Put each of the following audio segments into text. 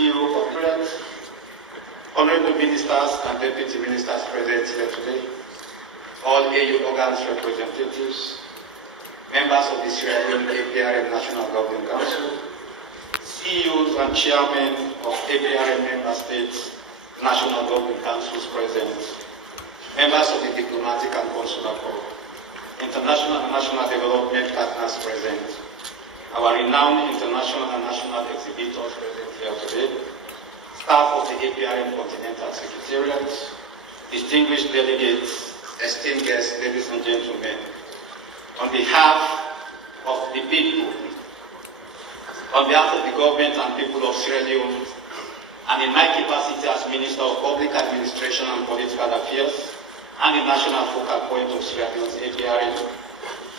CEO of Grants, honorable ministers and deputy ministers present here today, all AU organs representatives, members of the Sierra Leone APRM National Governing Council, CEOs and chairmen of APRM member states, National Governing Councils present, members of the diplomatic and consular corps, international and national development partners present, our renowned international and national exhibitors present here today, staff of the APRM Continental Secretariat, distinguished delegates, esteemed guests, ladies and gentlemen, on behalf of the people, on behalf of the government and people of Sierra Leone, and in my capacity as Minister of Public Administration and Political Affairs, and the national focal point of Sierra Leone's APRM,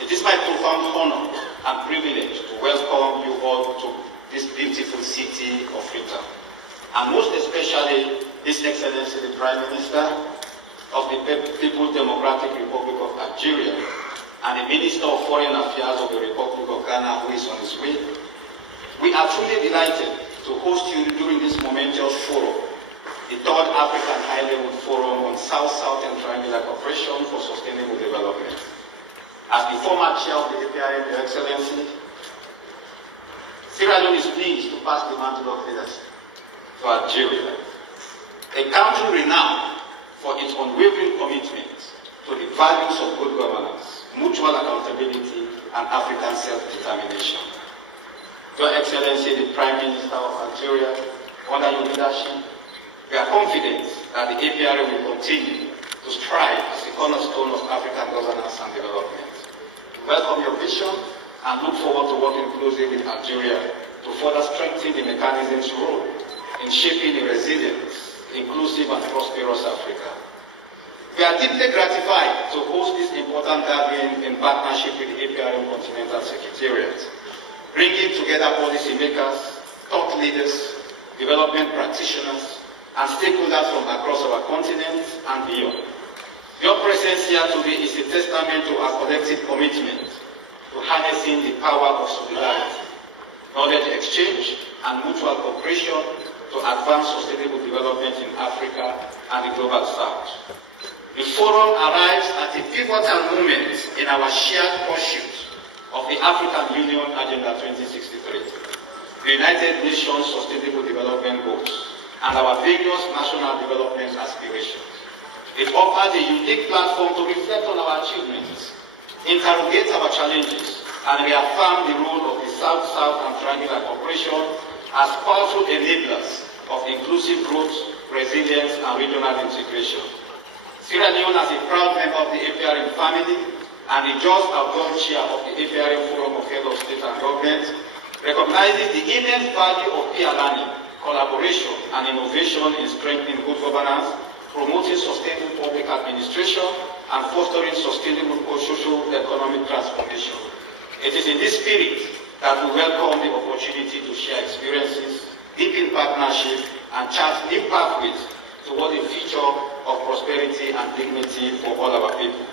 it is my profound honor and privilege to welcome you all to this beautiful city of Freetown, and most especially His Excellency the Prime Minister of the People's Democratic Republic of Algeria and the Minister of Foreign Affairs of the Republic of Ghana, who is on his way. We are truly delighted to host you during this momentous forum, the third African High-Level Forum on South-South and Triangular Cooperation for Sustainable Development. As the former chair of the APRM, Your Excellency, Sierra Leone is pleased to pass the mantle of leadership to Algeria, a country renowned for its unwavering commitment to the values of good governance, mutual accountability, and African self-determination. Your Excellency, the Prime Minister of Algeria, under your leadership, we are confident that the APRM will continue to strive as the cornerstone of African governance and development. Welcome your vision and look forward to working closely with Algeria to further strengthen the mechanism's role in shaping a resilient, inclusive and prosperous Africa. We are deeply gratified to host this important gathering in partnership with the APRM Continental Secretariat, bringing together policymakers, thought leaders, development practitioners, and stakeholders from across our continent and beyond. Your presence here today is a testament to our collective commitment to harnessing the power of solidarity, knowledge exchange, and mutual cooperation to advance sustainable development in Africa and the global South. The forum arrives at a pivotal moment in our shared pursuit of the African Union Agenda 2063, the United Nations Sustainable Development Goals, and our various national development aspirations. It offers a unique platform to reflect on our achievements, interrogate our challenges, and reaffirm the role of the South-South and Triangular Cooperation as powerful enablers of inclusive growth, resilience, and regional integration. Sierra Leone, as a proud member of the APRM family and the just outgone chair of the APRM Forum of Heads of State and Government, recognizes the immense value of peer learning, collaboration, and innovation in strengthening good governance, promoting sustainable public administration, and fostering sustainable socio-economic transformation. It is in this spirit that we welcome the opportunity to share experiences, deepen partnership, and chart new pathways toward a future of prosperity and dignity for all our people.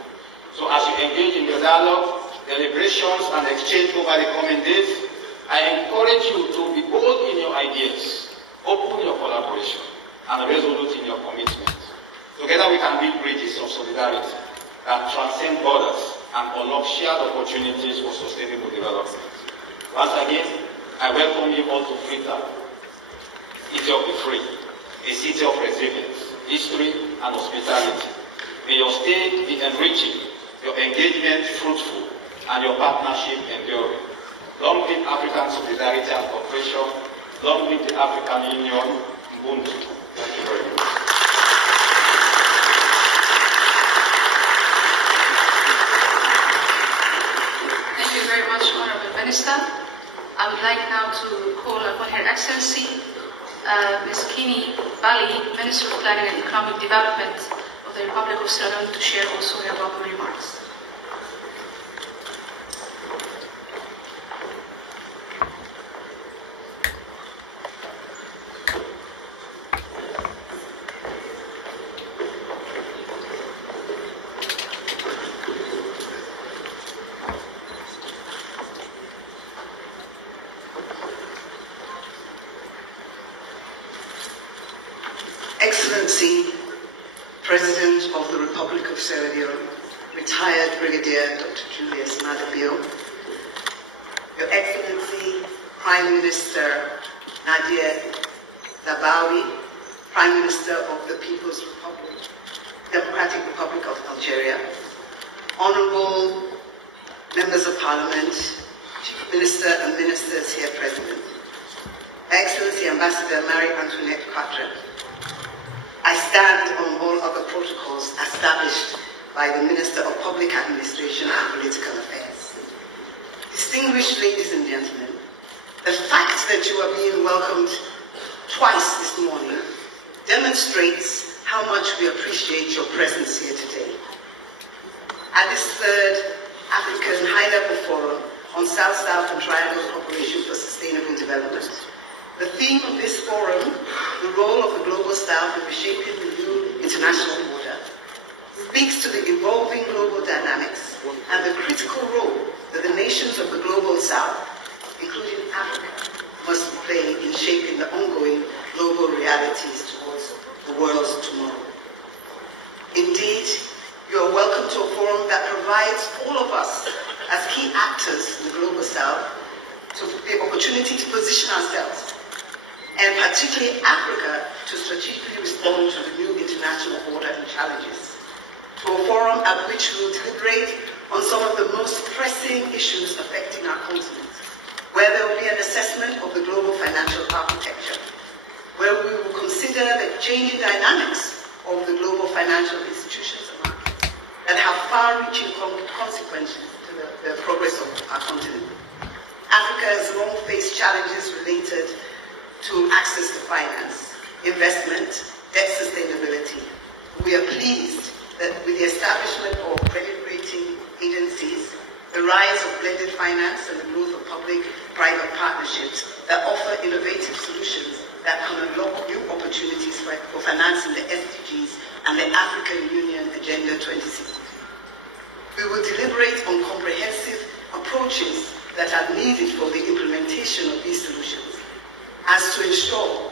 So as you engage in your dialogue, deliberations, and exchange over the coming days, I encourage you to be bold in your ideas, open your collaboration, and resolute in your commitment. Together we can build bridges of solidarity that transcend borders and unlock shared opportunities for sustainable development. Once again, I welcome you all to Freetown, city of the free, a city of resilience, history, and hospitality. May your stay be enriching, your engagement fruitful, and your partnership enduring. Long live African solidarity and cooperation. Long live the African Union. Ubuntu. Thank you very much. Thank you very much, Honorable Minister. I would like now to call upon Her Excellency Ms. Kini Bali, Minister of Planning and Economic Development of the Republic of Sierra Leone, to share also her welcome remarks. Excellency, President of the Republic of Sierra Leone, retired Brigadier Dr. Julius Madabio, Your Excellency, Prime Minister Nadia Zabawi, Prime Minister of the People's Republic, Democratic Republic of Algeria, Honorable Members of Parliament, Chief Minister and Ministers here present, Excellency Ambassador Marie-Antoinette Carter, I stand on all other protocols established by the Minister of Public Administration and Political Affairs. Distinguished ladies and gentlemen, the fact that you are being welcomed twice this morning demonstrates how much we appreciate your presence here today. At this third African High-Level Forum on South-South and Triangle Cooperation for Sustainable Development, the theme of this forum, the role of the Global South in reshaping the new international order, speaks to the evolving global dynamics and the critical role that the nations of the Global South, including Africa, must play in shaping the ongoing global realities towards the world's tomorrow. Indeed, you are welcome to a forum that provides all of us as key actors in the Global South to the opportunity to position ourselves, and particularly Africa, to strategically respond to the new international order and challenges. To a forum at which we will deliberate on some of the most pressing issues affecting our continent, where there will be an assessment of the global financial architecture, where we will consider the changing dynamics of the global financial institutions and markets that have far-reaching consequences to the progress of our continent. Africa has long faced challenges related to access to finance, investment, debt sustainability. We are pleased that with the establishment of credit rating agencies, the rise of blended finance and the growth of public-private partnerships that offer innovative solutions that can unlock new opportunities for financing the SDGs and the African Union Agenda 2060. We will deliberate on comprehensive approaches that are needed for the implementation of these solutions,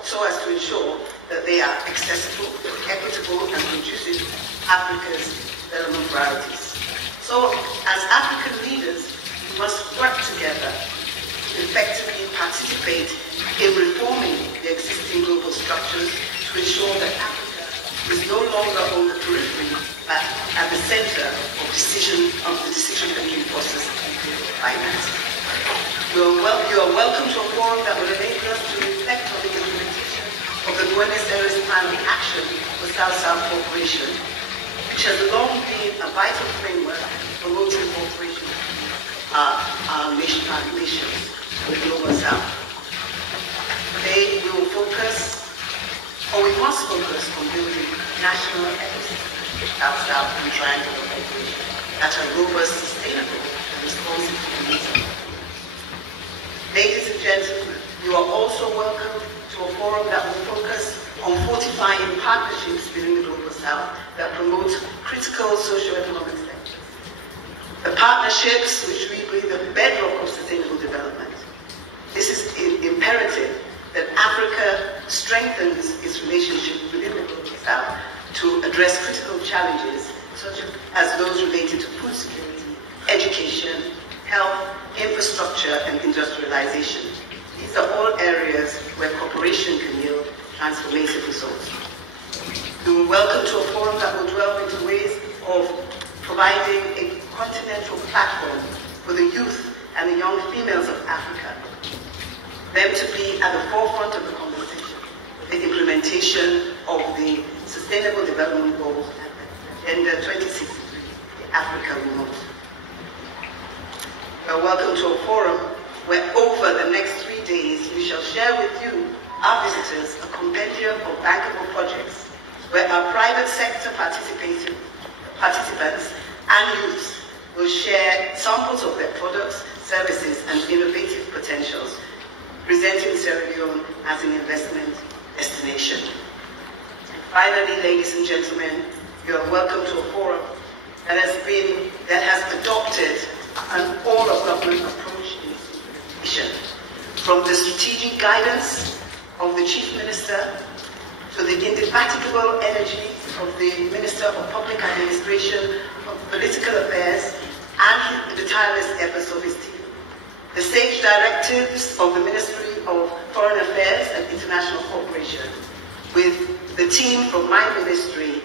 so as to ensure that they are accessible, equitable, and conducive to Africa's development priorities. So, as African leaders, we must work together to effectively participate in reforming the existing global structures to ensure that Africa is no longer on the periphery, but at the center of the decision-making process of global finance. You are welcome to a forum that will enable us to reflect on the implementation of the Buenos Aires Plan of Action for South-South Cooperation, which has long been a vital framework for promoting cooperation with our nations in the Global South. Today we will focus, or we must focus, on building national ecosystems, South-South and Triangle cooperation that are robust, sustainable, and responsive to the needs of Ladies and gentlemen, you are also welcome to a forum that will focus on fortifying partnerships within the Global South that promote critical socio-economic sectors. The partnerships which we believe are the bedrock of sustainable development. This is imperative that Africa strengthens its relationship within the Global South to address critical challenges such as those related to food security, education, health, infrastructure, and industrialization. These are all areas where cooperation can yield transformative results. We are welcome to a forum that will delve into ways of providing a continental platform for the youth and the young females of Africa, them to be at the forefront of the conversation, the implementation of the Sustainable Development Goals and Agenda 2063, the Africa we want. You are welcome to a forum where over the next 3 days we shall share with you, our visitors, a compendium of bankable projects where our private sector participants and youths will share samples of their products, services, and innovative potentials, presenting Sierra Leone as an investment destination. And finally, ladies and gentlemen, you are welcome to a forum that has adopted an all-of-government approach in its implementation, from the strategic guidance of the Chief Minister to the indefatigable energy of the Minister of Public Administration, of Political Affairs, and the tireless efforts of his team. The sage directives of the Ministry of Foreign Affairs and International Cooperation, with the team from my ministry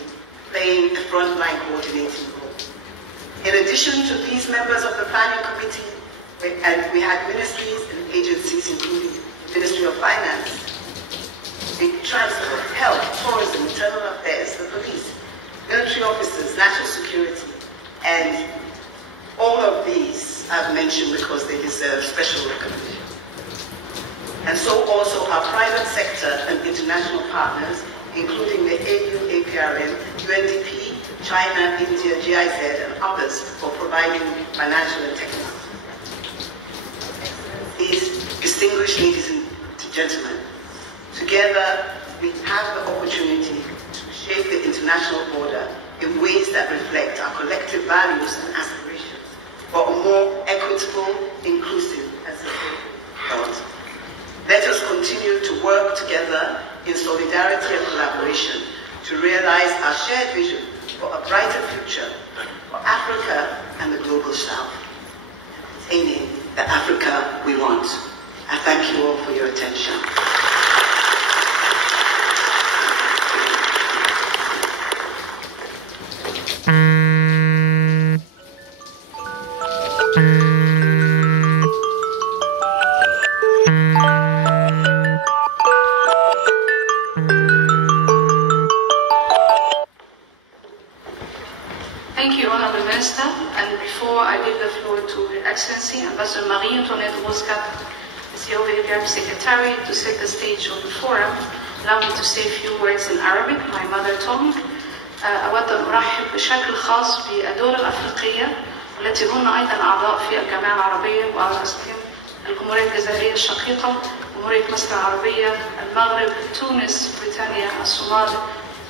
playing a frontline coordinating role. In addition to these members of the Planning Committee, we had ministries and agencies, including the Ministry of Finance, the Transport, Health, Tourism, Internal Affairs, the police, military officers, national security, and all of these I've mentioned because they deserve special recognition. And so also our private sector and international partners, including the AU, APRN, UNDP, China, India, GIZ, and others for providing financial and technical. These distinguished ladies and gentlemen, together we have the opportunity to shape the international order in ways that reflect our collective values and aspirations for a more equitable, inclusive, and sustainable world. Let us continue to work together in solidarity and collaboration to realize our shared vision for a brighter future for Africa and the global South, attaining the Africa we want. I thank you all for your attention. Thank you, Honorable Minister. And before I give the floor to Her Excellency, Ambassador Marie-Antoinette Roskat, the OVFR Secretary, to set the stage of the forum, allow me to say a few words in Arabic, my mother tongue. أود أن أرحب بشكل خاص بالدول الأفريقية التي هن أيضا أعضاء في الجماعة العربية وعلى رأسهم الجمهورية الجزائرية الشقيقة، جمهورية مصر العربية، المغرب، تونس، بريطانيا، الصومال،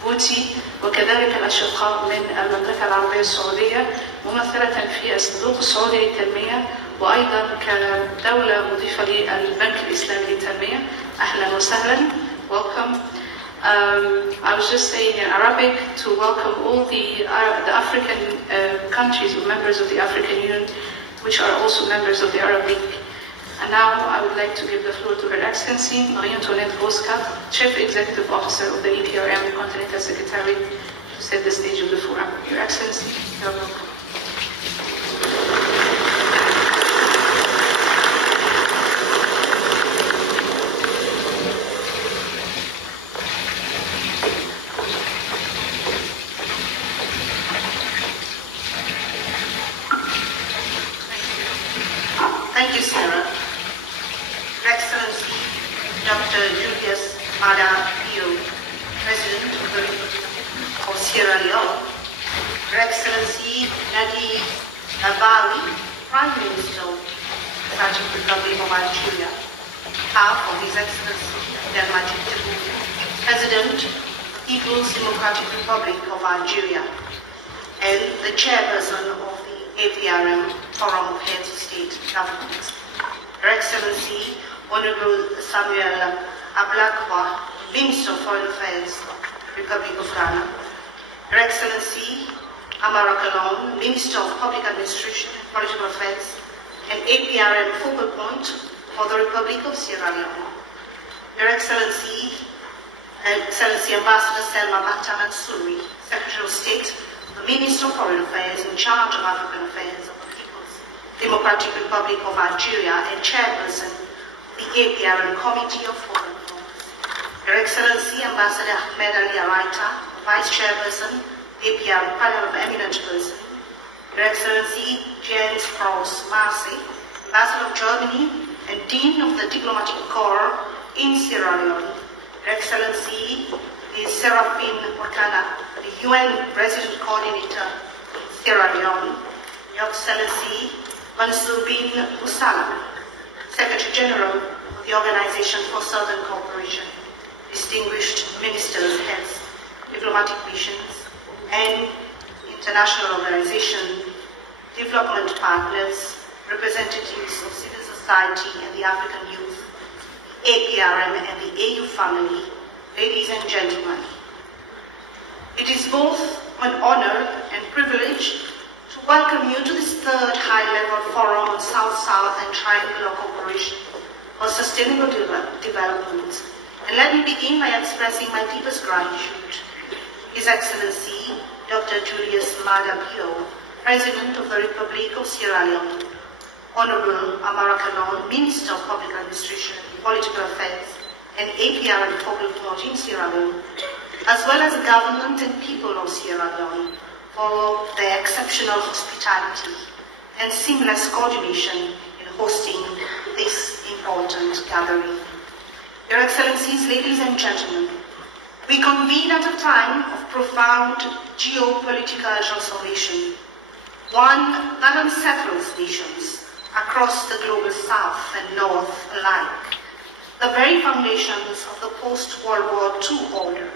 جيبوتي، وكذلك الأشقاء من المملكة العربية السعودية ممثلة في الصندوق السعودي للتنمية وأيضا كدولة مضيفة للبنك الإسلامي للتنمية. أهلا وسهلا. Welcome. I was just saying in Arabic to welcome all the African countries or members of the African Union, which are also members of the Arab League. And now I would like to give the floor to Her Excellency Marie-Antoinette Roskat, Chief Executive Officer of the EPRM, the Continental Secretary, to set the stage of the forum. Your Excellency, you're welcome. Thank you, Sarah. Your Excellency, Dr. Julius Maada Bio, President of the Republic of Sierra Leone, Your Excellency Nadi Bali, Prime Minister of the Democratic Republic of Algeria, on behalf of His Excellency Abdelmadjid Tebboune, President of the People's Democratic Republic of Algeria, and the Chairperson of the APRM Forum of Heads of State and Government, Her Excellency Honorable Samuel Ablakwa, Minister of Foreign Affairs of the Republic of Ghana, Her Excellency Amara Kalon, Minister of Public Administration and Political Affairs and APRM focal point for the Republic of Sierra Leone, Her Excellency Ambassador Selma Bakta Mansouri, Secretary of State, the Minister of Foreign Affairs in charge of African Affairs of the People's Democratic Republic of Algeria and Chairperson of the APRM Committee of Foreign Affairs, Her Excellency Ambassador Ahmed Ali Araita, Vice Chairperson, APRM Panel of Eminent Persons, Her Excellency Jens Kraus Marcy, Ambassador of Germany and Dean of the Diplomatic Corps in Sierra Leone, Her Excellency is Seraphine Orkana, the UN Resident Coordinator in Sierra Leone, Your Excellency Mansour bin Usama, Secretary General of the Organization for Southern Cooperation, distinguished ministers, heads, diplomatic missions, and international organization, development partners, representatives of civil society and the African youth, APRM and the AU family, ladies and gentlemen. It is both an honor and privilege to welcome you to this third high-level forum on South-South and Triangular Cooperation for Sustainable Development. And let me begin by expressing my deepest gratitude to His Excellency, Dr. Julius Maada Bio, President of the Republic of Sierra Leone, Honorable Amara Kanon, Minister of Public Administration, Political Affairs, and APR and Focal Point in Sierra Leone, as well as the government and people of Sierra Leone for their exceptional hospitality and seamless coordination in hosting this important gathering. Your Excellencies, ladies and gentlemen, we convene at a time of profound geopolitical transformation, one that unsettles nations across the global south and north alike. The very foundations of the post-World War II order,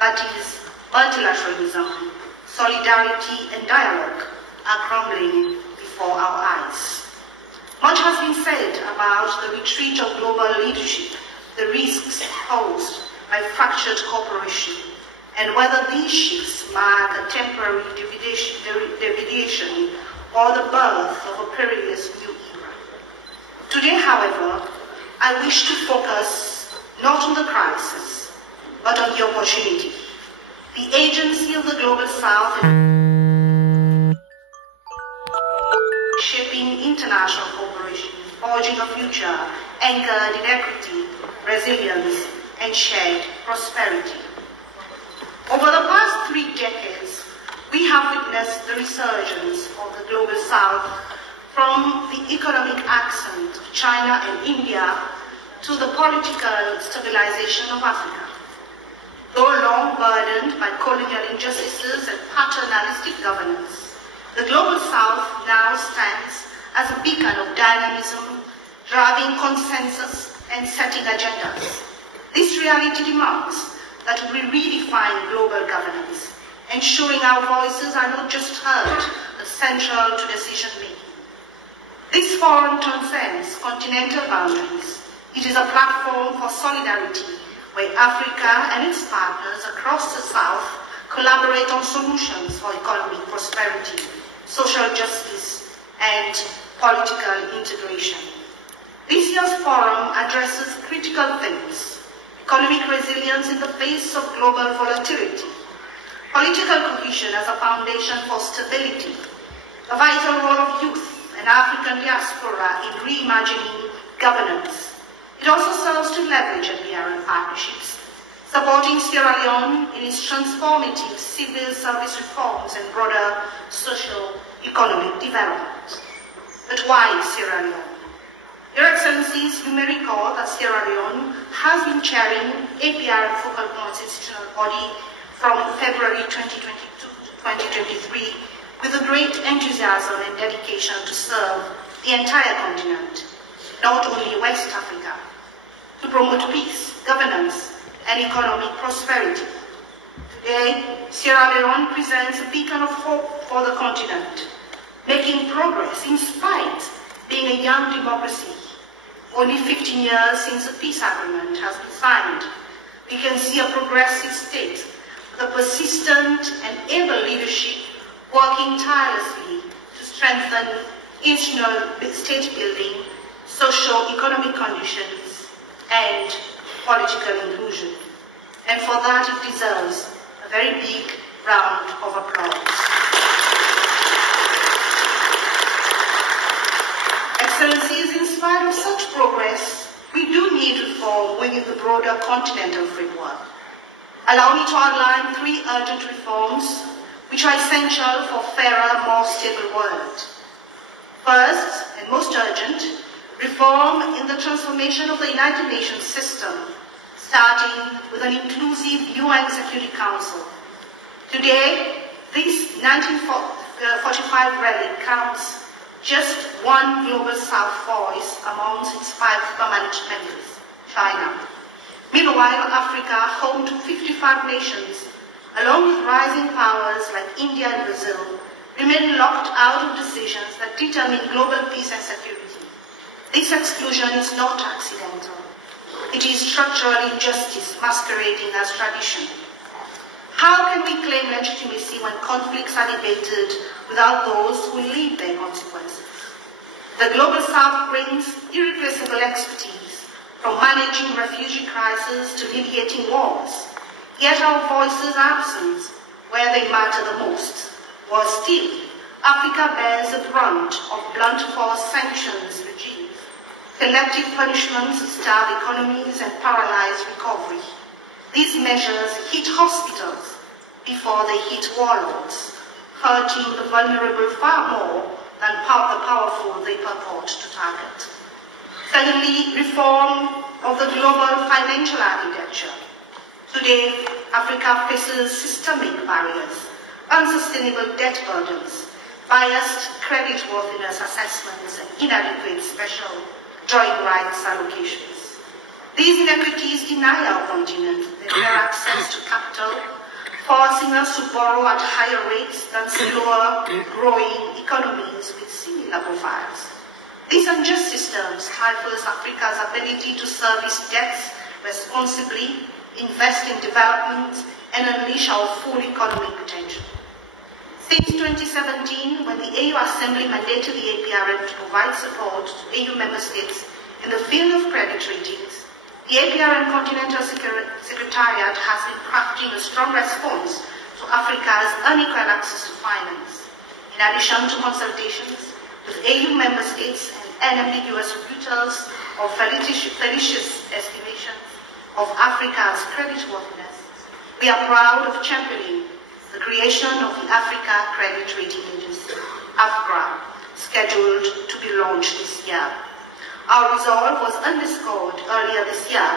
that is, multilateralism, solidarity and dialogue, are crumbling before our eyes. Much has been said about the retreat of global leadership, the risks posed by fractured cooperation, and whether these shifts mark a temporary deviation or the birth of a perilous new era. Today, however, I wish to focus not on the crisis, but on the opportunity, the agency of the Global South in shaping international cooperation, forging a future anchored in equity, resilience, and shared prosperity. Over the past 3 decades, we have witnessed the resurgence of the Global South from the economic accent of China and India to the political stabilization of Africa. Though long burdened by colonial injustices and paternalistic governance, the Global South now stands as a beacon of dynamism, driving consensus and setting agendas. This reality demands that we redefine global governance, ensuring our voices are not just heard, but central to decision-making. This forum transcends continental boundaries. It is a platform for solidarity, where Africa and its partners across the South collaborate on solutions for economic prosperity, social justice, and political integration. This year's forum addresses critical themes: economic resilience in the face of global volatility, political cohesion as a foundation for stability, the vital role of youth and African diaspora in reimagining governance. It also serves to leverage adherent partnerships, supporting Sierra Leone in its transformative civil service reforms and broader socio-economic development. But why Sierra Leone? Your Excellencies, you may recall that Sierra Leone has been chairing APR and Focal Points Institutional Body from February 2022 to 2023 with a great enthusiasm and dedication to serve the entire continent, not only West Africa, to promote peace, governance, and economic prosperity. Today, Sierra Leone presents a beacon of hope for the continent, making progress in spite of being a young democracy. Only 15 years since the peace agreement has been signed, we can see a progressive state with a persistent and able leadership working tirelessly to strengthen institutional state building, socio-economic conditions, and political inclusion. And for that, it deserves a very big round of applause. Excellencies, in spite of such progress, we do need reform within the broader continental framework. Allow me to outline 3 urgent reforms which are essential for a fairer, more stable world. First, and most urgent, reform in the transformation of the United Nations system, starting with an inclusive UN Security Council. Today, this 1945 relic counts just one Global South voice amongst its 5 permanent members, China. Meanwhile, Africa, home to 55 nations, along with rising powers like India and Brazil, remain locked out of decisions that determine global peace and security. This exclusion is not accidental. It is structural injustice masquerading as tradition. How can we claim legitimacy when conflicts are debated without those who live their consequences? The Global South brings irreplaceable expertise, from managing refugee crises to mediating wars. Yet our voices are absent where they matter the most. Worse still, Africa bears the brunt of blunt force sanctions regimes. Collective punishments starve economies and paralyze recovery. These measures hit hospitals before they hit warlords, hurting the vulnerable far more than the powerful they purport to target. Secondly, reform of the global financial architecture. Today, Africa faces systemic barriers, unsustainable debt burdens, biased creditworthiness assessments, and inadequate special drawing rights allocations. These inequities deny our continent their access to capital, forcing us to borrow at higher rates than slower growing economies with similar profiles. These unjust systems stifles Africa's ability to service debts responsibly, invest in development, and unleash our full economic potential. Since 2017, when the AU Assembly mandated the APRM to provide support to AU member states in the field of credit ratings, the APRM Continental Secretariat has been crafting a strong response to Africa's unequal access to finance. In addition to consultations with AU member states and unambiguous rebuttals of fallacious estimations of Africa's creditworthiness, we are proud of championing the creation of the Africa Credit Rating Agency, AFCRA, scheduled to be launched this year. Our resolve was underscored earlier this year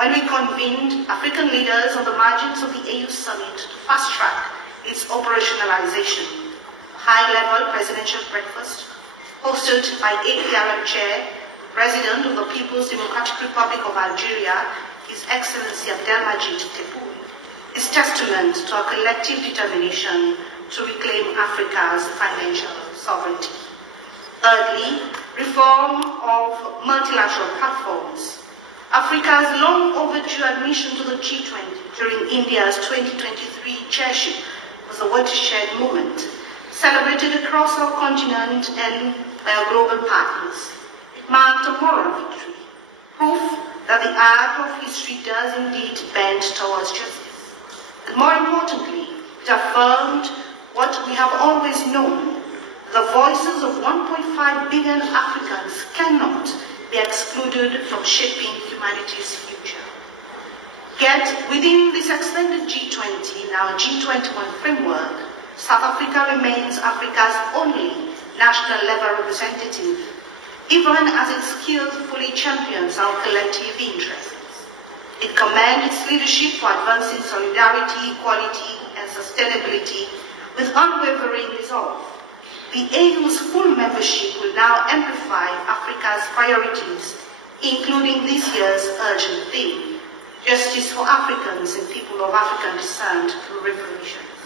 when we convened African leaders on the margins of the AU Summit to fast-track its operationalization. A high-level presidential breakfast hosted by APRM Chair, President of the People's Democratic Republic of Algeria, His Excellency Abdelmajid Tebboune, is testament to our collective determination to reclaim Africa's financial sovereignty. Thirdly, reform of multilateral platforms. Africa's long overdue admission to the G20 during India's 2023 chairship was a watershed moment, celebrated across our continent and by our global partners. It marked a moral victory, proof that the arc of history does indeed bend towards justice. And more importantly, it affirmed what we have always known: the voices of 1.5 billion Africans cannot be excluded from shaping humanity's future. Yet, within this extended G20, now G21 framework, South Africa remains Africa's only national level representative, even as it skillfully champions our collective interests. It commands its leadership for advancing solidarity, equality, and sustainability with unwavering resolve. The AU's full membership will now amplify Africa's priorities, including this year's urgent theme: justice for Africans and people of African descent through reparations.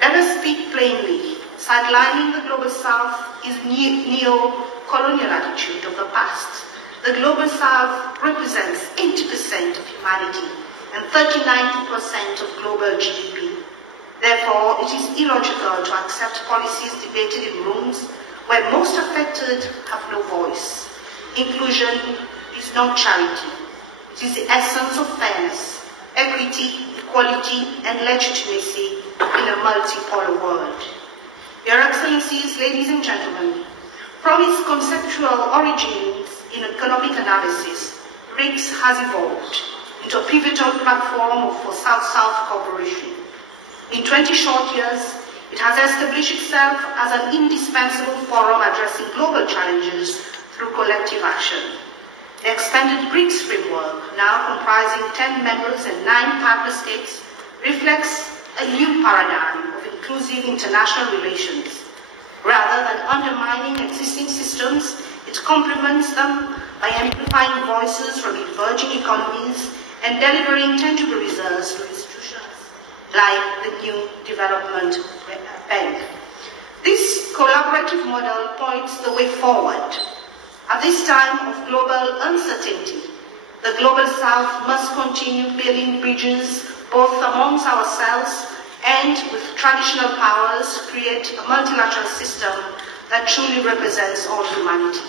Let us speak plainly. Sidelining the Global South is neo-colonial attitude of the past. The Global South represents 80% of humanity and 39% of global GDP. Therefore, it is illogical to accept policies debated in rooms where most affected have no voice. Inclusion is not charity. It is the essence of fairness, equity, equality, and legitimacy in a multipolar world. Your Excellencies, ladies and gentlemen, from its conceptual origins in economic analysis, BRICS has evolved into a pivotal platform for South-South cooperation. In 20 short years, it has established itself as an indispensable forum addressing global challenges through collective action. The expanded BRICS framework, now comprising 10 members and 9 partner states, reflects a new paradigm of inclusive international relations. Rather than undermining existing systems, it complements them by amplifying voices from emerging economies and delivering tangible results to institutions like the new development bank. This collaborative model points the way forward. At this time of global uncertainty, The Global South must continue building bridges both amongst ourselves and with traditional powers to create a multilateral system that truly represents all humanity.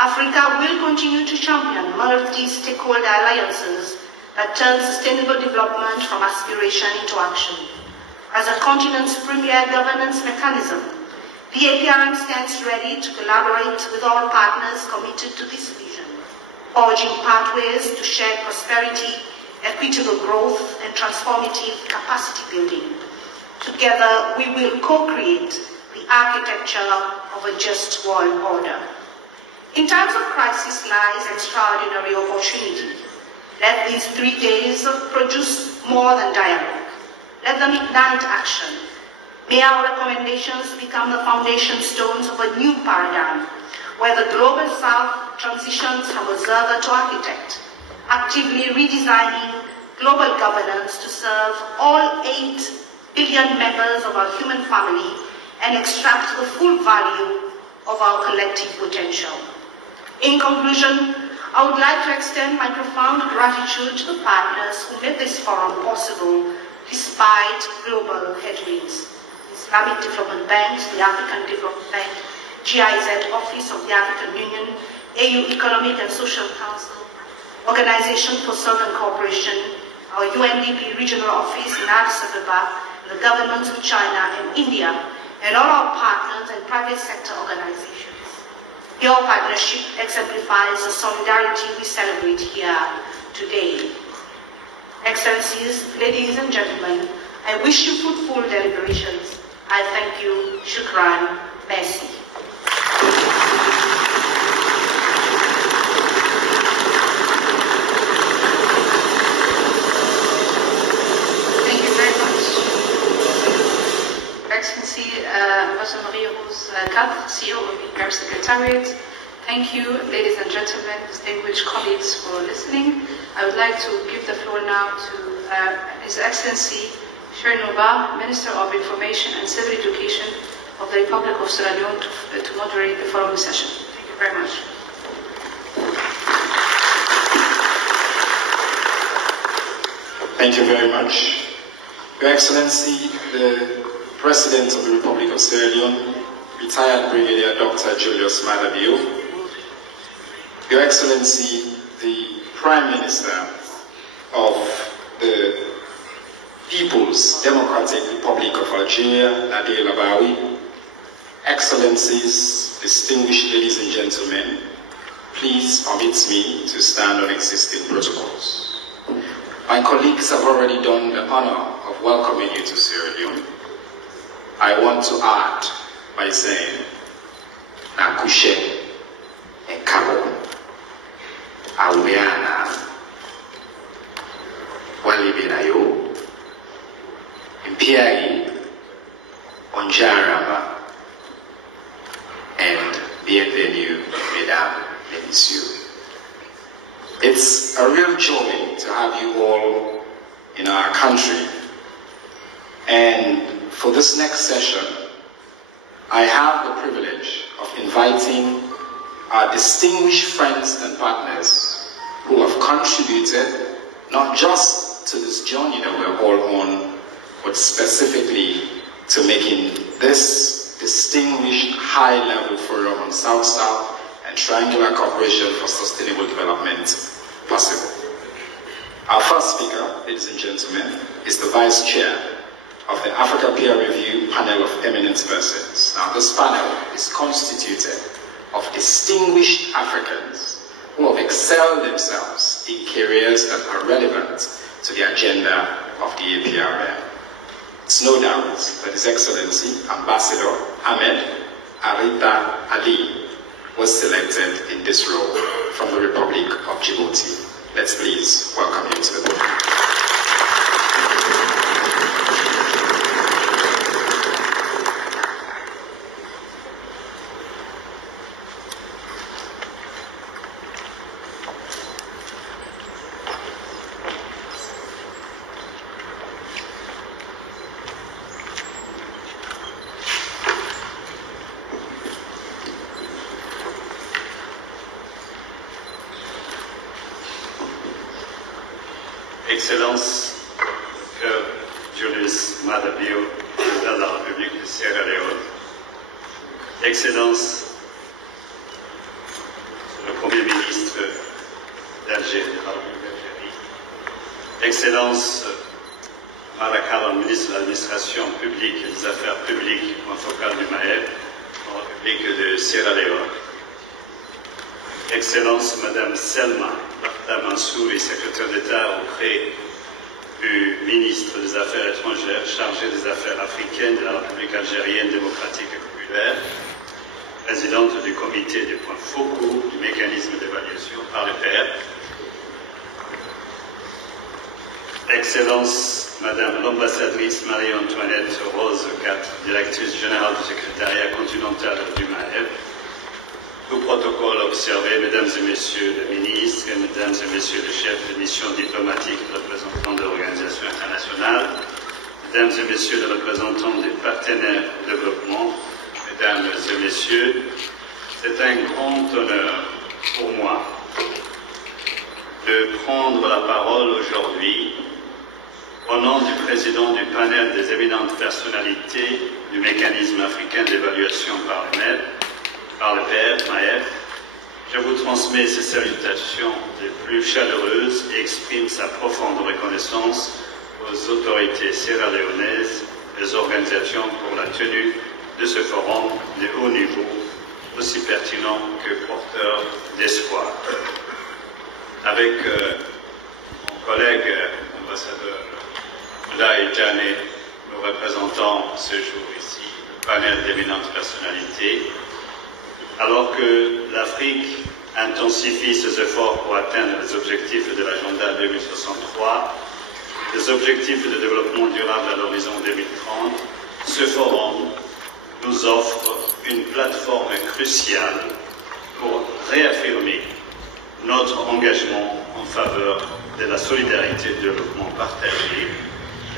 Africa will continue to champion multi-stakeholder alliances that turn sustainable development from aspiration into action. As a continent's premier governance mechanism, the APRM stands ready to collaborate with all partners committed to this vision, forging pathways to shared prosperity, equitable growth, and transformative capacity building. Together, we will co-create the architecture of a just world order. In times of crisis lies extraordinary opportunity. Let these 3 days produce more than dialogue. Let them ignite action. May our recommendations become the foundation stones of a new paradigm, where the Global South transitions from observer to architect, actively redesigning global governance to serve all 8 billion members of our human family and extract the full value of our collective potential. In conclusion, I would like to extend my profound gratitude to the partners who made this forum possible despite global headwinds. Islamic Development Bank, the African Development Bank, GIZ Office of the African Union, AU Economic and Social Council, Organization for Southern Cooperation, our UNDP Regional Office in Addis Ababa, the governments of China and India, and all our partners and private sector organizations. Your partnership exemplifies the solidarity we celebrate here today. Excellencies, ladies and gentlemen, I wish you fruitful deliberations. I thank you. Shukran. Merci. Thank you very much. Excellency, Ambassador Marie-Rose Cadre, CEO of the APRM Secretariat. Thank you, ladies and gentlemen, distinguished colleagues, for listening. I would like to give the floor now to His Excellency Shernouba, Minister of Information and Civil Education of the Republic of Sierra Leone, to moderate the following session. Thank you very much. Thank you very much. Your Excellency, the President of the Republic of Sierra Leone, retired Brigadier Dr. Julius Maada Bio, Your Excellency, the Prime Minister of the People's Democratic Republic of Algeria, Nadir Labawi, Excellencies, distinguished ladies and gentlemen, please permit me to stand on existing protocols. My colleagues have already done the honor of welcoming you to Sierra Leone. I want to add by saying, Nakushe Ekabo, Aubeana, Walibenayo, Impiari, Onjarama, and bienvenue, Mesdames et Messieurs. It's a real joy to have you all in our country. And for this next session, I have the privilege of inviting our distinguished friends and partners who have contributed not just to this journey that we're all on, but specifically to making this distinguished high-level forum on South-South and triangular cooperation for sustainable development possible. Our first speaker, ladies and gentlemen, is the Vice Chair of the Africa Peer Review Panel of Eminent Persons. Now, this panel is constituted of distinguished Africans who have excelled themselves in careers that are relevant to the agenda of the APRM. It's no doubt that His Excellency Ambassador Ahmed Arita Ali was selected in this role from the Republic of Djibouti. Let's please welcome him to the podium. Excellence, Dr. Julius Maada Bio, président de la République de Sierra Leone, Excellence, le Premier ministre d'Algérie, de la République d'Algérie, Excellence, Maracala, ministre de l'Administration publique et des Affaires publiques, focal du Maghreb, en République de Sierra Leone, Excellence, Madame Selma Mansouri, secrétaire d'État auprès du ministre des Affaires étrangères, chargé des Affaires africaines de la République algérienne démocratique et populaire, présidente du comité des points focaux du mécanisme d'évaluation par les pairs, Excellence, Madame l'ambassadrice Marie-Antoinette Rose IV, directrice générale du secrétariat continental du Maghreb, tout protocole observé, Mesdames et Messieurs les ministres, et Mesdames et Messieurs les chefs de mission diplomatique et représentants de l'organisation internationale, Mesdames et Messieurs les représentants des partenaires au développement, Mesdames et Messieurs, c'est un grand honneur pour moi de prendre la parole aujourd'hui au nom du président du panel des éminentes personnalités du mécanisme africain d'évaluation par le père, Maëf. Je vous transmets ses salutations les plus chaleureuses et exprime sa profonde reconnaissance aux autorités sierra-léonaises et aux organisations pour la tenue de ce forum de haut niveau, aussi pertinent que porteur d'espoir. Avec mon collègue ambassadeur Leone, nous représentons ce jour ici le panel d'éminentes personnalités, alors que l'Afrique intensifie ses efforts pour atteindre les objectifs de l'agenda 2063, les objectifs de développement durable à l'horizon 2030, ce forum nous offre une plateforme cruciale pour réaffirmer notre engagement en faveur de la solidarité et du développement partagé,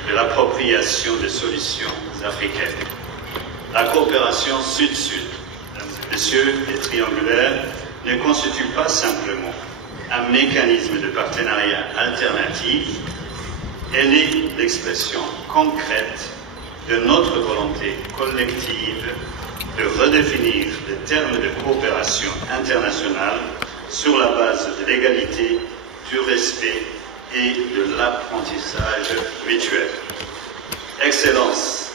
de l'appropriation des solutions africaines. La coopération sud-sud, mesdames et messieurs, et triangulaire, ne constitue pas simplement un mécanisme de partenariat alternatif, elle est l'expression concrète de notre volonté collective de redéfinir les termes de coopération internationale sur la base de l'égalité, du respect et de l'apprentissage mutuel. Excellence,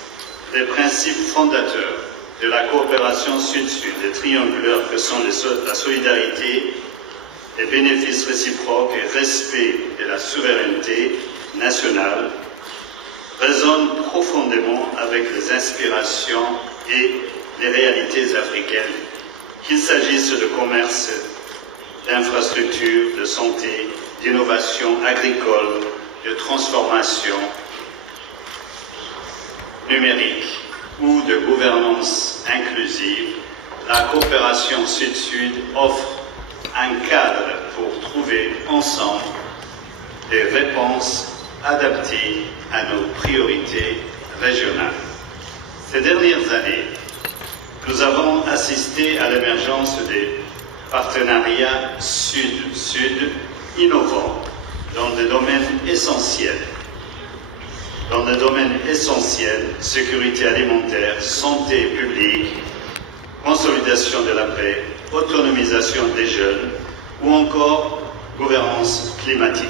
les principes fondateurs de la coopération sud-sud et triangulaire que sont la solidarité, les bénéfices réciproques et respect de la souveraineté nationale résonnent profondément avec les inspirations et les réalités africaines, qu'il s'agisse de commerce, d'infrastructures, de santé, d'innovation agricole, de transformation numérique ou de gouvernance inclusive. La coopération sud-sud offre un cadre pour trouver ensemble des réponses adaptées à nos priorités régionales. Ces dernières années, nous avons assisté à l'émergence des partenariats sud-sud innovants dans des domaines essentiels. Sécurité alimentaire, santé publique, consolidation de la paix, autonomisation des jeunes ou encore gouvernance climatique.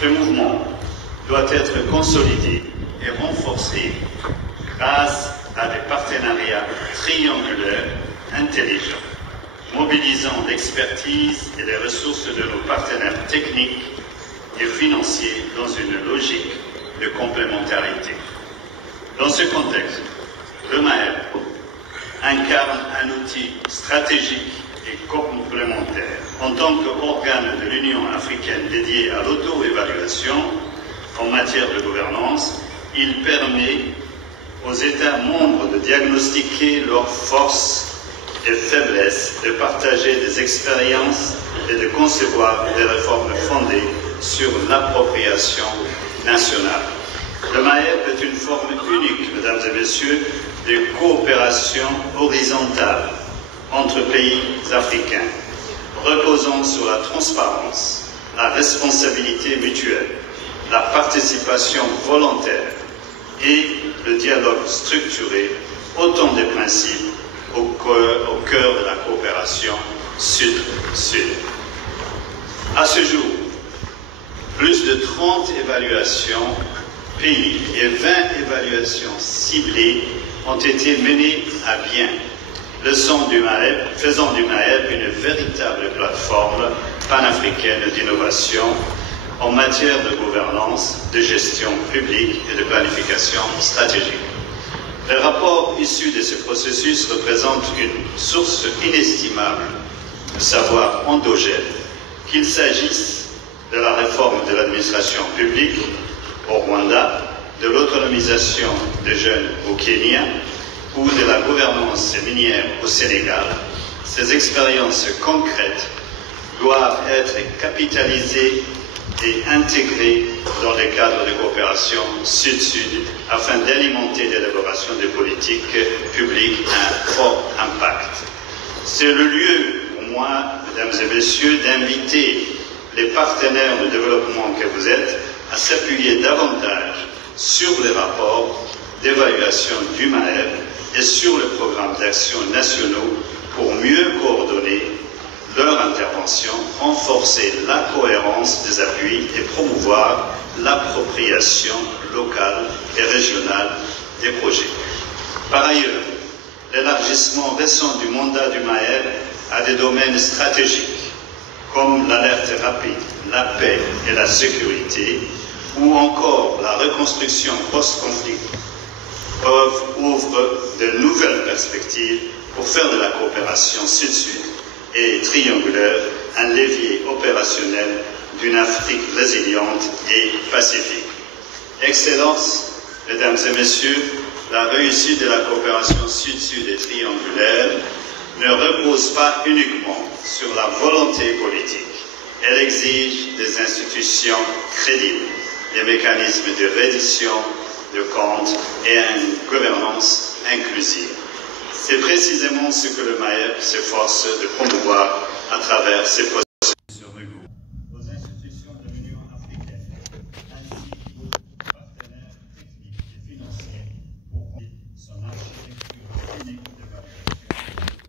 Ce mouvement doit être consolidé et renforcé grâce à des partenariats triangulaires intelligents, mobilisant l'expertise et les ressources de nos partenaires techniques et financiers dans une logique de complémentarité. Dans ce contexte, le Maghreb incarne un outil stratégique et complémentaire. En tant qu'organe de l'Union africaine dédié à l'auto-évaluation en matière de gouvernance, il permet aux États membres de diagnostiquer leurs forces et faiblesses, de partager des expériences et de concevoir des réformes fondées sur l'appropriation nationale. Le Maghreb est une forme unique, mesdames et messieurs, de coopération horizontale entre pays africains, reposant sur la transparence, la responsabilité mutuelle la participation volontaire et le dialogue structuré, autant des principes au cœur de la coopération Sud-Sud. À ce jour, plus de 30 évaluations pays et 20 évaluations ciblées ont été menées à bien, faisant du Maghreb une véritable plateforme panafricaine d'innovation en matière de gouvernance, de gestion publique et de planification stratégique. Les rapports issus de ce processus représentent une source inestimable de savoir endogène, qu'il s'agisse de la réforme de l'administration publique au Rwanda, de l'autonomisation des jeunes au Kenya ou de la gouvernance minière au Sénégal. Ces expériences concrètes doivent être capitalisées et intégrées dans les cadres de coopération Sud-Sud afin d'alimenter l'élaboration des politiques publiques à fort impact. C'est le lieu pour moi, mesdames et messieurs, d'inviter les partenaires de développement que vous êtes à s'appuyer davantage sur les rapports d'évaluation du Maghreb et sur le programme d'action nationaux pour mieux coordonner leur intervention, renforcer la cohérence des appuis et promouvoir l'appropriation locale et régionale des projets. Par ailleurs, l'élargissement récent du mandat du Maghreb à des domaines stratégiques comme l'alerte rapide, la paix et la sécurité, ou encore la reconstruction post-conflit, ouvre de nouvelles perspectives pour faire de la coopération Sud-Sud et triangulaire un levier opérationnel d'une Afrique résiliente et pacifique. Excellences, mesdames et messieurs, la réussite de la coopération Sud-Sud et triangulaire ne repose pas uniquement sur la volonté politique. Elle exige des institutions crédibles, des mécanismes de reddition de comptes et une gouvernance inclusive. C'est précisément ce que le Maghreb s'efforce de promouvoir à travers ses processus de recours aux institutions de l'Union africaine, ainsi qu'aux partenaires techniques et financiers pour son architecture unique d'évaluation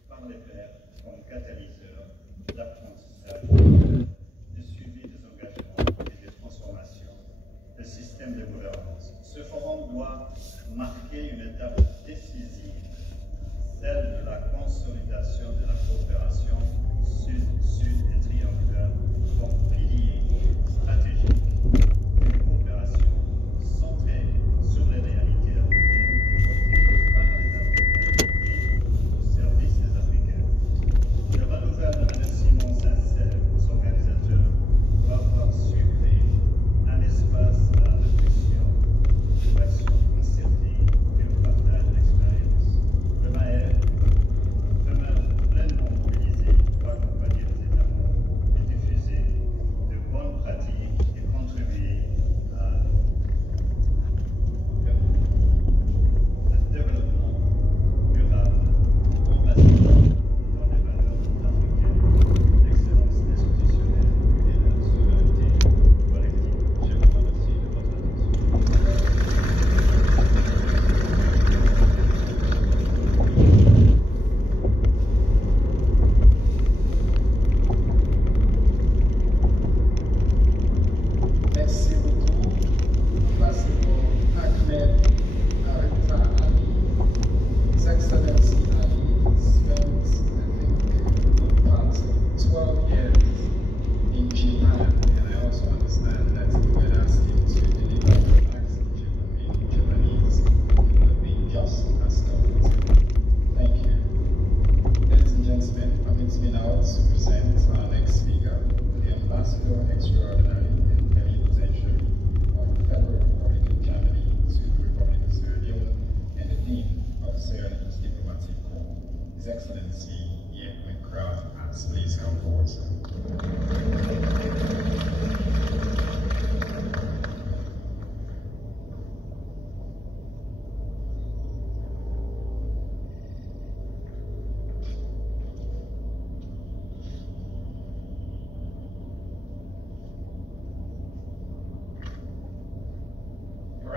par les pairs comme catalyseur d'apprentissage, de suivi des engagements et des transformations des systèmes de gouvernance. Ce forum doit marquer une étape décisive, celle de la consolidation de la coopération Sud-Sud et triangulaire comme pilier stratégique d'une coopération centrée sur les réalités africaines développées par les Africains et au service des Africains. Je renouvelle le remerciement sincère aux organisateurs pour avoir su créer un espace à la réflexion, de l'action concertée et au partage d'expériences. Le Maghreb demeure pleinement mobilisé pour accompagner les États membres et diffuser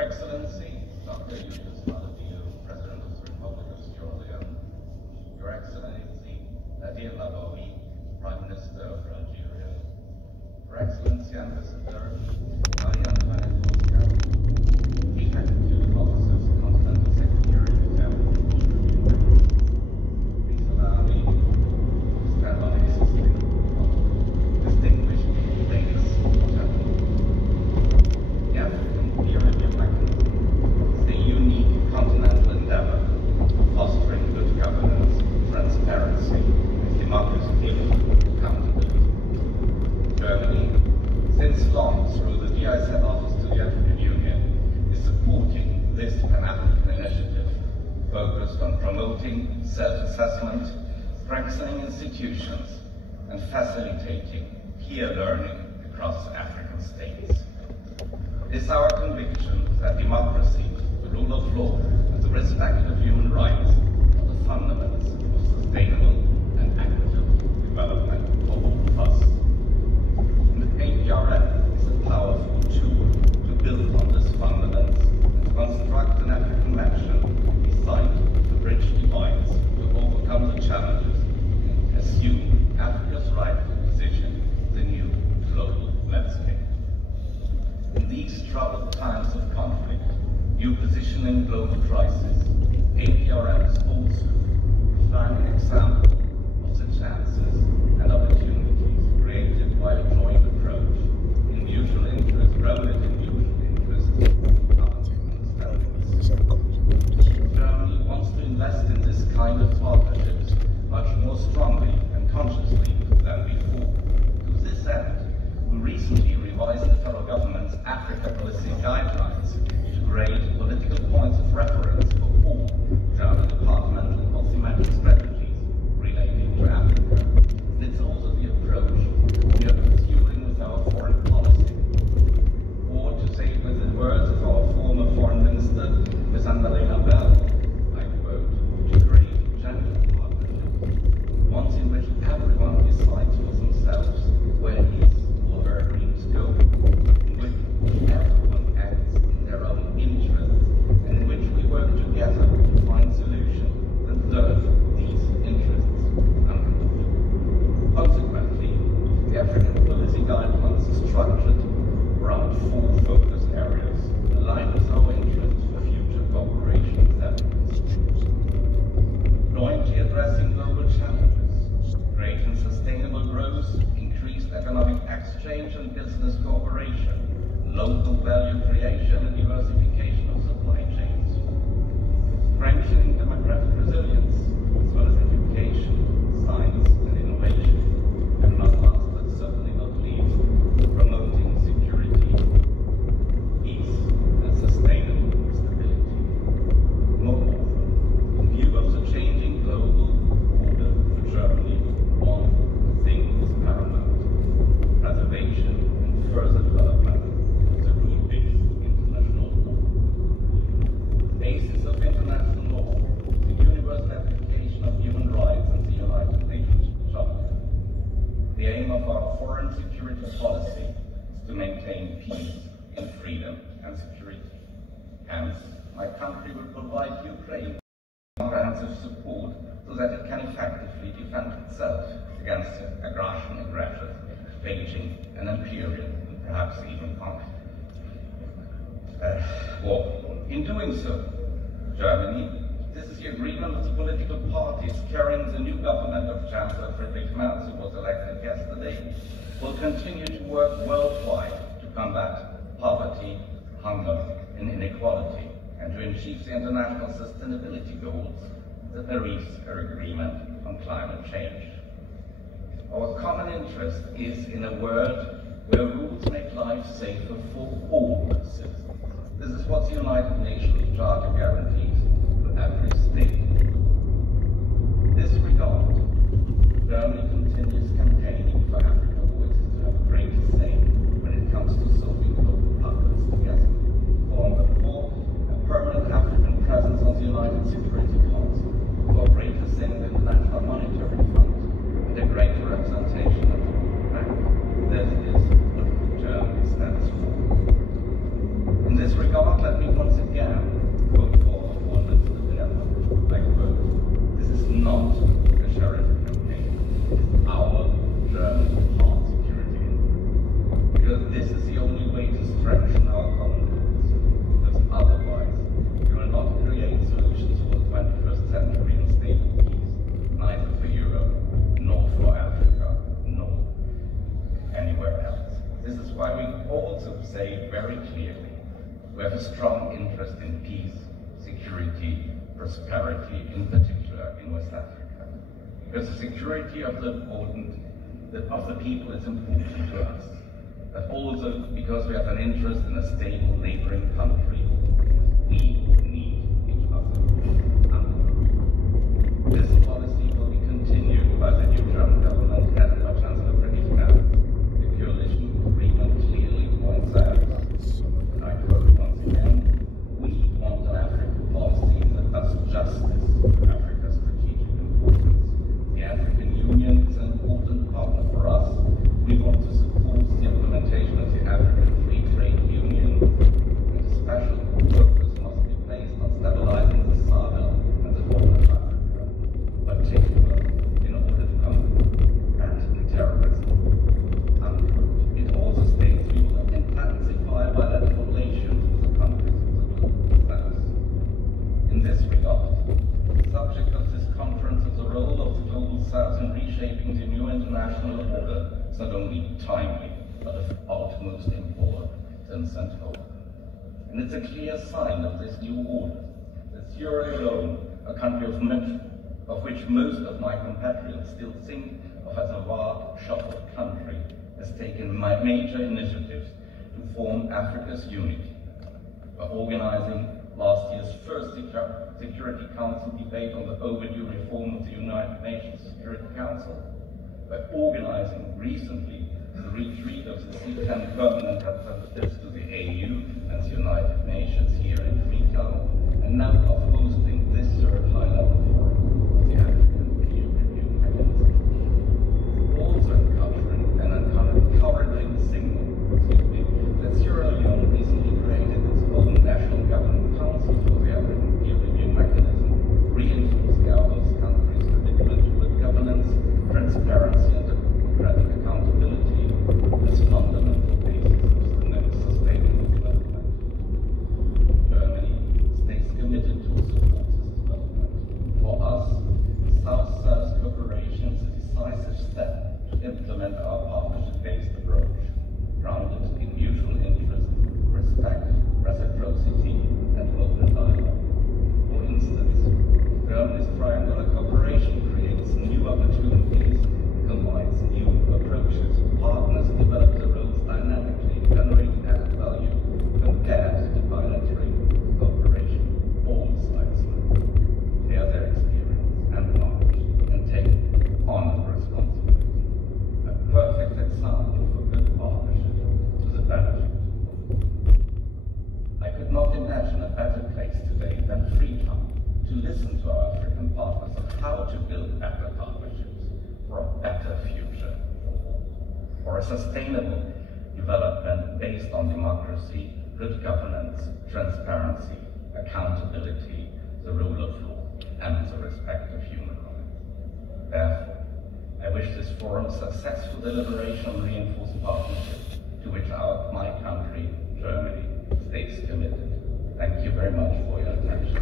Excellency, Dr. Julius Malavio, President of the Republic of Sierra Leone, Your Excellency, Nadia Laboui, Prime Minister of Algeria, Your Excellency, Ambassador, Marie-Antoinette Moscow, Chief Executive Officers, Continental Secretary of Affairs, please allow me to stand on existing distinguished ladies and gentlemen. The African Period is a unique continental endeavor fostering good governance, transparency, and democracy and accountability. Germany, since long through the GIZ Office to the African Union, is supporting this Pan-African initiative focused on promoting self-assessment, strengthening institutions, and facilitating peer learning across African states. It is our conviction that democracy, the rule of law, and the respect of human rights are the fundamentals of sustainable and equitable development for all of us. And the APRN is a powerful tool to build on this fundament and to construct an African nation designed to bridge divides, to overcome the challenges, and assume Africa's rightful position in the new global landscape. In these troubled times of conflict, new positioning global crisis, APRN is also a shining example of the chances and opportunities created by a joint approach in mutual interest, relative mutual interest, Germany wants to invest in this kind of partnerships much more strongly and consciously than before. To this end, we recently revised the federal government's Africa policy guidelines to create political points of reference for all German departmental or thematic strategies relating to Africa. And it's also the approach we are pursuing with our foreign policy. Or to say with the words of our former foreign minister, Ms. Annalena Baerbock, I quote, to create gender partnerships, ones in which everyone decides for themselves where his or her dreams go, in which everyone acts in their own interests, and in which we work together to find solutions that serve these interests unconditionally. Consequently, the African policy guidelines are structured around 4 focus areas, aligned with our interests for future cooperation with African states. Jointly addressing global challenges, creating sustainable growth, increased economic exchange and business cooperation, local value creation and diversification of supply chains, strengthening democratic resilience, as well as education, science and innovation, and not last but certainly not least, promoting security, peace and sustainable stability. Moreover, in view of the changing global order for Germany, one thing is paramount: preservation and further development of the rule-based international law. The basis of international law is the universal application of human rights and the United Nations Charter. The aim of our foreign security policy is to maintain peace and freedom and security. Hence, my country will provide Ukraine comprehensive support so that it can effectively defend itself against aggression, waging an imperial and perhaps even war. In doing so, Germany, this is the agreement of the political parties carrying the new government of Chancellor Friedrich Merz, who was elected yesterday, will continue to work worldwide to combat poverty, hunger, and inequality, and to achieve the international sustainability goals, the Paris Agreement on climate change. Our common interest is in a world where rules make life safer for all citizens. This is what the United Nations Charter guarantees to every state. In this regard, Germany continues campaigning for African voices to have a greater say when it comes to solving global problems together. For a permanent African presence on the United Security Council, for greater say in the International Monetary Fund, and a greater representation of the World Bank. That is what Germany stands for. strengthen our common goals, because otherwise we will not create solutions for the 21st century in stable peace, neither for Europe, nor for Africa, nor anywhere else. This is why we also say very clearly we have a strong interest in peace, security, prosperity, in particular in West Africa. Because the security of the people is important to us, but also because we have an interest in a stable neighboring country. We need each other. This policy will be continued by the new German government headed by Chancellor Friedrich Merz. The coalition agreement clearly points out, and I quote once again, we want an African policy that does justice to Africa's strategic importance. The African Union is an important partner for us. We want to support the implementation of the African Free Trade Union, and a special focus must be placed on stabilizing the Sahel and the Horn of Africa, particularly in order to combat terrorism. It also states we will intensify bilateral relations with the countries of the global south. In this regard, the subject of this conference is the role of the global south in reshaping the new international order. It's not only timely, but of utmost importance and hope. And it's a clear sign of this new order that Sierra Leone, a country of which most of my compatriots still think of as a vast, shuffled country, has taken major initiatives to form Africa's unity. By organizing last year's first Security Council debate on the overdue reform of the United Nations Security Council, by organizing recently the retreat of the C10 permanent representatives to the AU and the United Nations here in Freetown, and now of hosting this third high-level forum of the African Peer Review Mechanism. Also encouraging signal that Sierra Leone recently created its own National Governing Council for the African Peer Review Mechanism, reinforcing our host country's commitment to good governance, transparency, and democratic accountability as fundamental basis of sustainable development. Germany stays committed to support this development. For us, South-South cooperation is a decisive step to implement our partnership-based approach, grounded in mutual interest, respect, reciprocity, and open dialogue. For instance, Germany's triangular cooperation creates new opportunities, combines new approaches. Partners develop the roles dynamically, generating added value compared to bilateral cooperation. All sides share their experience and knowledge and take on responsibility. A perfect example for good partnership to the benefit. I could not imagine a better place today than Freetown to listen to our African partners on how to build better partnerships for a better future for a sustainable development based on democracy, good governance, transparency, accountability, the rule of law, and the respect of human rights. Therefore, I wish this forum successful deliberation and reinforced partnership to which my country, Germany, stays committed. Thank you very much for your attention.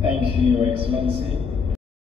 Thank you, Your Excellency.